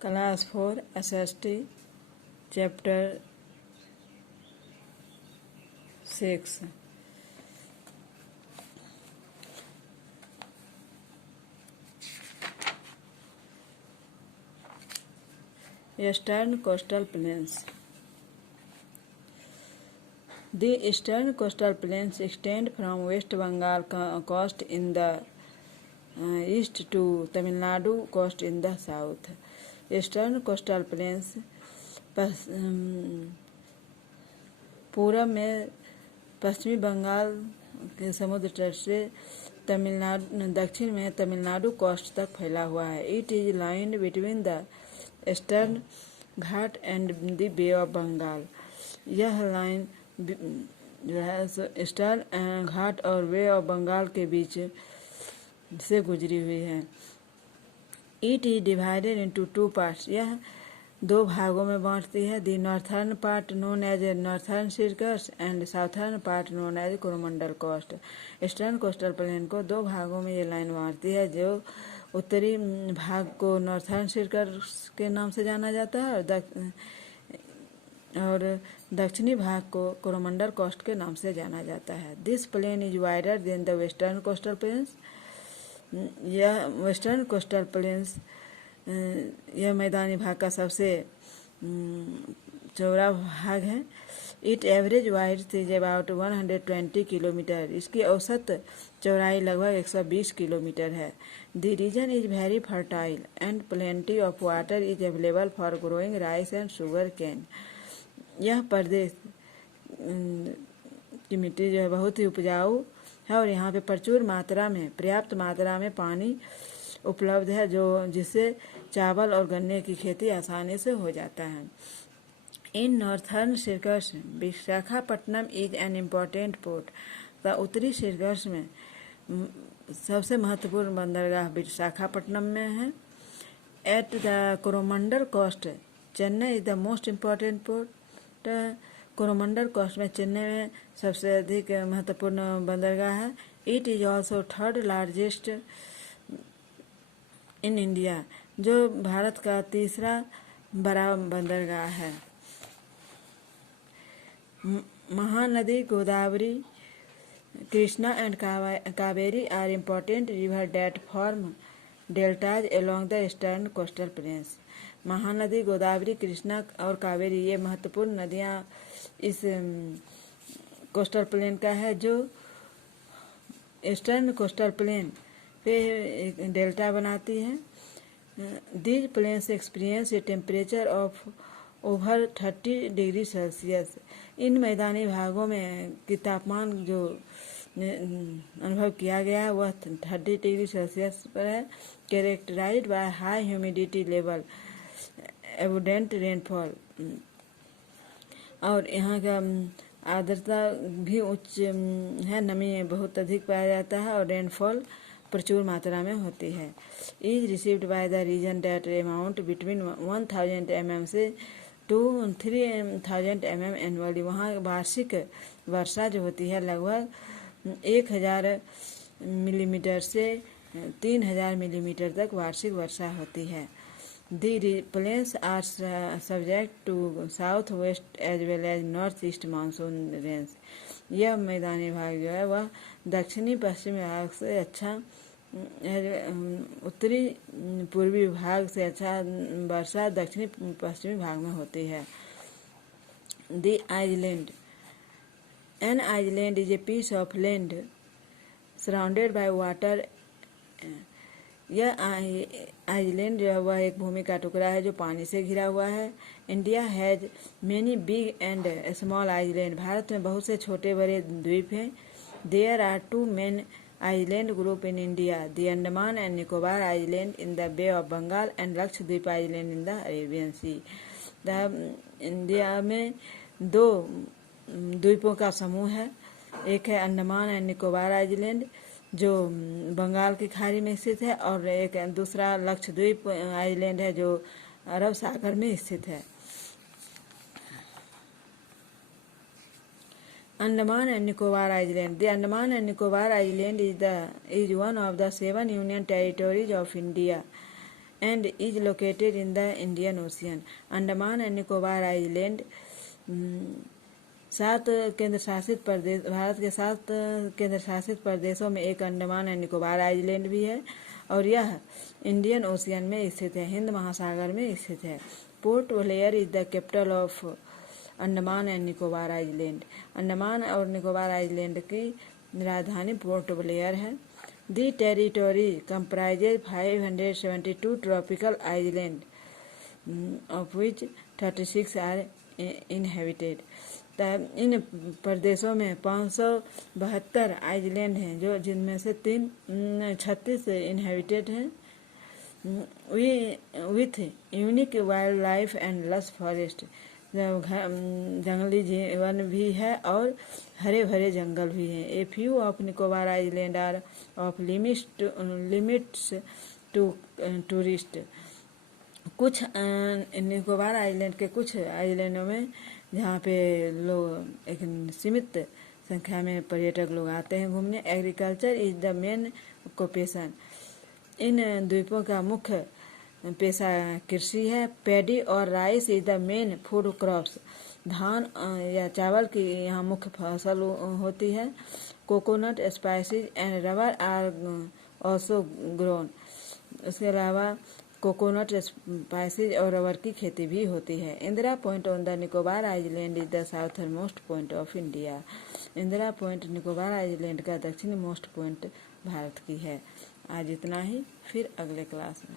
Class 4 SST Chapter 6 Eastern Coastal Plains. The eastern coastal plains extend from West Bengal coast in the east to Tamil Nadu coast in the south. Eastern coastal plains पूरब में पश्चिमी बंगाल के समुद्र तट से तमिलनाडु दक्षिण में Tamil Nadu coast तक फैला हुआ है. It is lined between the Eastern Ghat and the Bay of Bengal. यह लाइन जो है ईस्टर्न घाट और बे ऑफ बंगाल के बीच से गुजरी हुई है. It is divided into two parts. यह दो भागों में बांटती है. The northern part known as a northern Circars and southern part known as Coromandel coast. Eastern coastal plain को दो भागों में ये लाइन बांटती है. जो उत्तरी भाग को नॉर्थर्न सर्कस के नाम से जाना जाता है और दक्षिणी भाग को कोरोमंडल कोस्ट के नाम से जाना जाता है. This plain is wider than the western coastal plains. यह वेस्टर्न कोस्टल प्लेन्स यह मैदानी भाग का सबसे चौड़ा भाग है. It average wide is about 120 kilometre. इसकी औसत चौड़ाई लगभग 120 किलोमीटर है. The region is very fertile and plenty of water is available for growing rice and sugar cane. यह प्रदेश की मिट्टी जो है बहुत ही उपजाऊ है और यहाँ पे पर्याप्त मात्रा में पानी उपलब्ध है जिससे चावल और गन्ने की खेती आसानी से हो जाता है. इन northern circus Visakhapatnam is an important port. का उत्तरी सर्कस में सबसे महत्वपूर्ण बंदरगाह विशाखापट्टनम में है. At the Coromandel coast Chennai is the most important port. Coromandel coast में चेन्नई में सबसे अधिक महत्वपूर्ण बंदरगाह है. It is also third largest in India. जो भारत का तीसरा बड़ा बंदरगाह है. Mahanadi Godavari Krishna and Kaveri are important river that form deltas along the eastern coastal plains. Mahanadi Godavari Krishna और कावेरी ये महत्वपूर्ण नदियाँ इस कोस्टल प्लेन का है जो ईस्टर्न कोस्टल प्लेन पे एक डेल्टा बनाती है. These plains experience a temperature of over 30 degree Celsius. इन मैदानी भागों में की तापमान जो अनुभव किया गया है वह 30 डिग्री सेल्सियस पर है. Characterized by high humidity level abundant rainfall. और यहाँ का आर्द्रता भी उच्च है. नमी बहुत अधिक पाया जाता है और रेनफॉल प्रचुर मात्रा में होती है. Is received by the region that amount between 1000 mm से टू 3000 mm एनुअली. वहाँ वार्षिक वर्षा जो होती है लगभग 1000 मिलीमीटर से 3000 मिलीमीटर तक वार्षिक वर्षा होती है. The plains are subject to south west as well as north east monsoon rains. यह मैदानी भाग जो है वह दक्षिणी पश्चिमी भाग से अच्छा उत्तरी पूर्वी भाग से अच्छा वर्षा दक्षिणी पश्चिमी भाग में होती है. The island. An island is a piece of land surrounded by water. यह आइलैंड जो है वह एक भूमि का टुकड़ा है जो पानी से घिरा हुआ है. India has many big and small island. भारत में बहुत से छोटे बड़े द्वीप हैं. There are two main island group in India. The Andaman and Nicobar island in the Bay of Bengal and Lakshadweep island in the Arabian sea. India में दो द्वीपों का समूह है. एक है अंडमान एंड निकोबार आइलैंड जो बंगाल की खाड़ी में स्थित है और एक दूसरा लक्षद्वीप आइलैंड है जो अरब सागर में स्थित है. Andaman and Nicobar island. The Andaman and Nicobar island is one of the 7 union territories of India. and is located in the Indian Ocean. Andaman and Nicobar island 7 केंद्र शासित प्रदेश, भारत के 7 केंद्र शासित प्रदेशों में एक अंडमान एंड निकोबार आइलैंड भी है और यह इंडियन ओशियन में स्थित है, हिंद महासागर में स्थित है। Port Blair is the capital of Andaman and Nicobar island. Andaman और निकोबार आइलैंड की राजधानी पोर्ट ब्लेयर है। The territory comprises 572 tropical island of which 36 are inhabited. इन प्रदेशों में 572 आइलैंड हैं जो जिनमें से 36 इनहेबिटेड हैं। With unique wild life and लस फॉरेस्ट, जंगली जीवन भी है और हरे भरे जंगल भी हैं। A few of Nicobar island are off limits to tourist. कुछ निकोबार आइलैंड के कुछ आइलैंडों में जहाँ पे लोग एक सीमित संख्या में पर्यटक लोग आते हैं घूमने। Agriculture is the main occupation. इन द्वीपों का मुख्य पेशा कृषि है। पैडी और rice is the main food crops. धान या चावल की यहाँ मुख्य फसल होती है। Coconut, spices and rubber are also grown. उसके अलावा कोकोनट, स्पाइसेस और रबर की खेती भी होती है। Indira point on the Nicobar island is the southern most point of India. Indira point Nicobar island का दक्षिणी मोस्ट पॉइंट भारत की है। आज इतना ही, फिर अगले क्लास में।